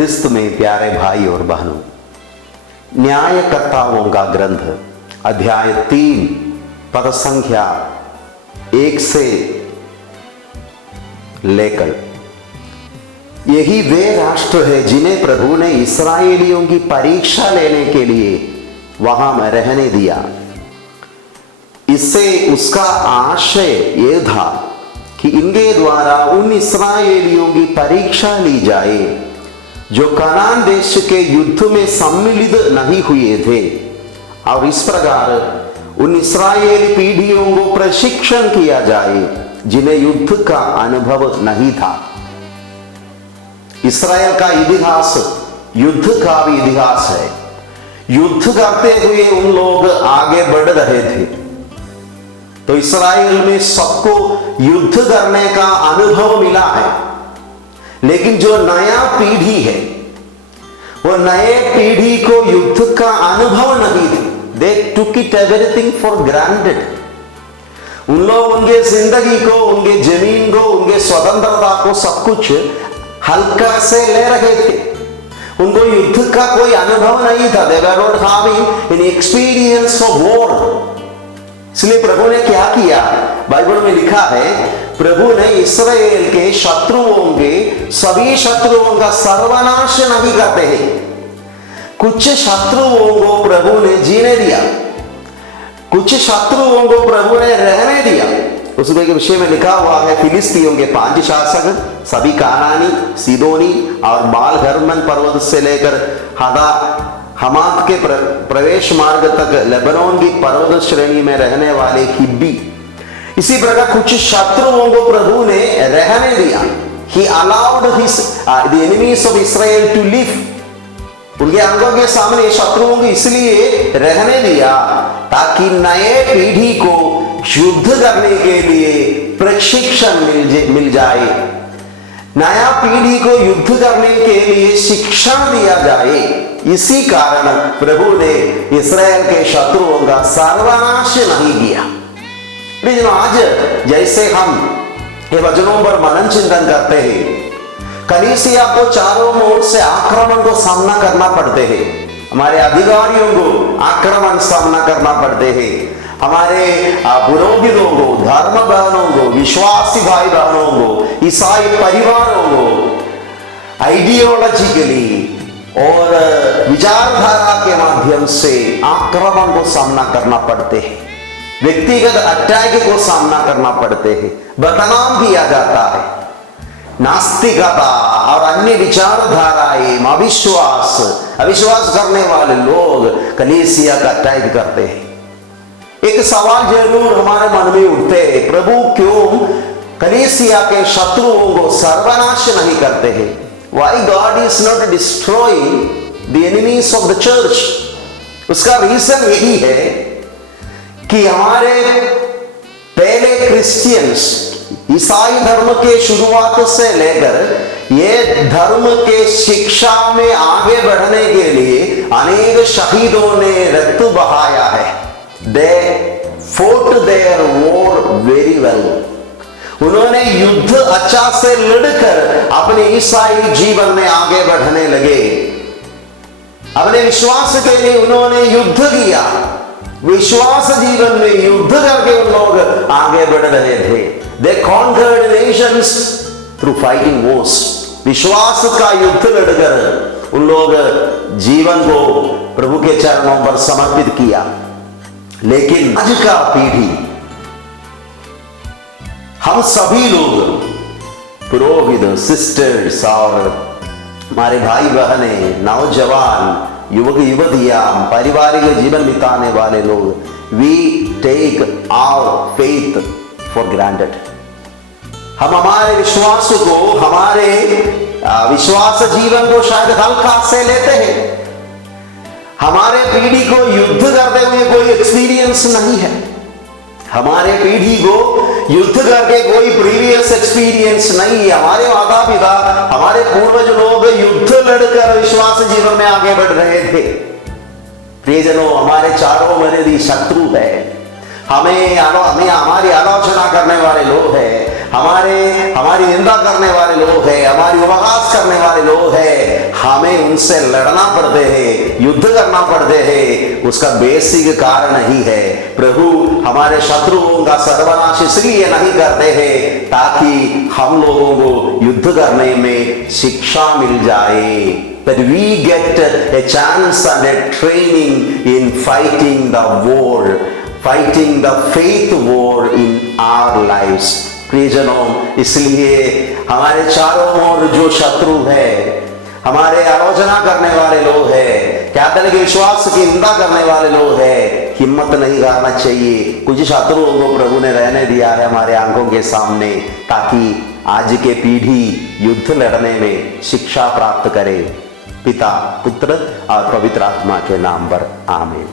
क्रिस्त में प्यारे भाई और बहनों, न्यायकर्ताओं का ग्रंथ अध्याय 3 पद संख्या 1 से लेकर, यही वे राष्ट्र है जिन्हें प्रभु ने इस्राएलियों की परीक्षा लेने के लिए वहां में रहने दिया। इससे उसका आशय यह था कि इनके द्वारा उन इस्राएलियों की परीक्षा ली जाए जो कनान देश के युद्ध में सम्मिलित नहीं हुए थे, और इस प्रकार उन इस्राएली पीढ़ियों को प्रशिक्षण किया जाए जिन्हें युद्ध का अनुभव नहीं था। इस्राएल का इतिहास युद्ध का भी इतिहास है। युद्ध करते हुए उन लोग आगे बढ़ रहे थे, तो इस्राएल में सबको युद्ध करने का अनुभव मिला है। लेकिन जो नया पीढ़ी है, वो नए पीढ़ी को युद्ध का अनुभव नहीं थी। They took it everything for granted. उन लोग उनके जिंदगी को, उनके जमीन को, उनके स्वतंत्रता को सब कुछ हल्का से ले रहे थे। उनको युद्ध का कोई अनुभव नहीं था। They were not having any experience of war. इसलिए प्रभु ने क्या किया, बाइबल में लिखा है, प्रभु ने इस्राएल के शत्रुओं के सभी शत्रुओं का सर्वनाश नहीं करते हैं। कुछ शत्रुओं को प्रभु ने जीने दिया, कुछ शत्रुओं को प्रभु ने रहने दिया। उसके विषय में लिखा हुआ है, फिलिस्तियों के 5 शासक, सभी कानानी, सीदोनी और बाल हर्मन पर्वत से लेकर हमात के प्रवेश मार्ग तक लेबनोन की पर्वत श्रेणी में रहने वाले हिब्बी, इसी प्रकार कुछ शत्रुओं को प्रभु ने रहने दिया। He allowed the enemies of Israel to live. उनके आंखों के सामने शत्रुओं को इसलिए रहने दिया ताकि नए पीढ़ी को युद्ध करने के लिए प्रशिक्षण मिल जाए, नया पीढ़ी को युद्ध करने के लिए शिक्षण दिया जाए। इसी कारण प्रभु ने इस्राएल के शत्रुओं का सर्वनाश नहीं किया। लेकिन आज जैसे हम ये वचनों पर मनन चिंतन करते हैं, कलीसिया को चारों ओर से आक्रमण को सामना करना पड़ते हैं। हमारे अधिकारियों को आक्रमण सामना करना पड़ते हैं, हमारे पुरोहितों को, धर्म बहनों को, विश्वासी भाई बहनों को, ईसाई परिवारों को आइडियोलॉजिकली और विचारधारा के माध्यम से आक्रमण को सामना करना पड़ते हैं, व्यक्तिगत अटैक को सामना करना पड़ते हैं, बदनाम किया जाता है। नास्तिकता और अन्य विचारधाराएं, अविश्वास करने वाले लोग कलीसिया का अटैक करते हैं। एक सवाल जरूर हमारे मन में उठते हैं, प्रभु क्यों कलीसिया के शत्रुओं को सर्वनाश नहीं करते हैं? Why God is not destroying the enemies of the church? उसका रीजन यही है कि हमारे पहले क्रिश्चियंस, ईसाई धर्म के शुरुआत से लेकर ये धर्म के शिक्षा में आगे बढ़ने के लिए अनेक शहीदों ने रक्त बहाया है। They fought their war very well. उन्होंने युद्ध अच्छा से लड़कर अपने ईसाई जीवन में आगे बढ़ने लगे। अपने विश्वास के लिए उन्होंने युद्ध किया। विश्वास जीवन में युद्ध करके उन लोग आगे बढ़ रहे थे। They conquered nations through fighting wars. विश्वास का युद्ध लड़कर उन लोग जीवन को प्रभु के चरणों पर समर्पित किया। लेकिन आज का पीढ़ी, हम सभी लोग, पुरोहित, सिस्टर्स और हमारे भाई बहने, नौजवान, युवक युवतियां, पारिवारिक जीवन बिताने वाले लोग, we take our faith for granted. हम हमारे विश्वास को, हमारे विश्वास जीवन को शायद हल्का से लेते हैं। हमारे पीढ़ी को युद्ध करते हुए कोई एक्सपीरियंस नहीं है। हमारे पीढ़ी को युद्ध करके कोई प्रीवियस एक्सपीरियंस नहीं है। हमारे माता पिता, हमारे पूर्वज लोग युद्ध लड़कर विश्वास जीवन में आगे बढ़ रहे थे। प्रियजनों, हमारे चारों मेरे शत्रु है, हमें हमारी आलोचना करने वाले लोग हैं, हमारी निंदा करने वाले लोग हैं, हमारी उपहास करने वाले लोग हैं, हमें उनसे लड़ना पड़ते हैं, युद्ध करना पड़ते हैं। उसका बेसिक कारण ही है प्रभु हमारे शत्रुओं का सर्वनाश इसलिए नहीं करते हैं ताकि हम लोगों को युद्ध करने में शिक्षा मिल जाए, that we get a chance and a training in fighting the war, fighting the faith war in our lives। प्रियजनों, इसलिए हमारे चारों ओर जो शत्रु है, हमारे आलोचना करने वाले लोग हैं, कैथोलिक विश्वास की निंदा करने वाले लोग हैं, हिम्मत नहीं करना चाहिए। कुछ शत्रुओं को प्रभु ने रहने दिया है हमारे आंखों के सामने ताकि आज के पीढ़ी युद्ध लड़ने में शिक्षा प्राप्त करे। पिता, पुत्र और पवित्र आत्मा के नाम पर आमीन।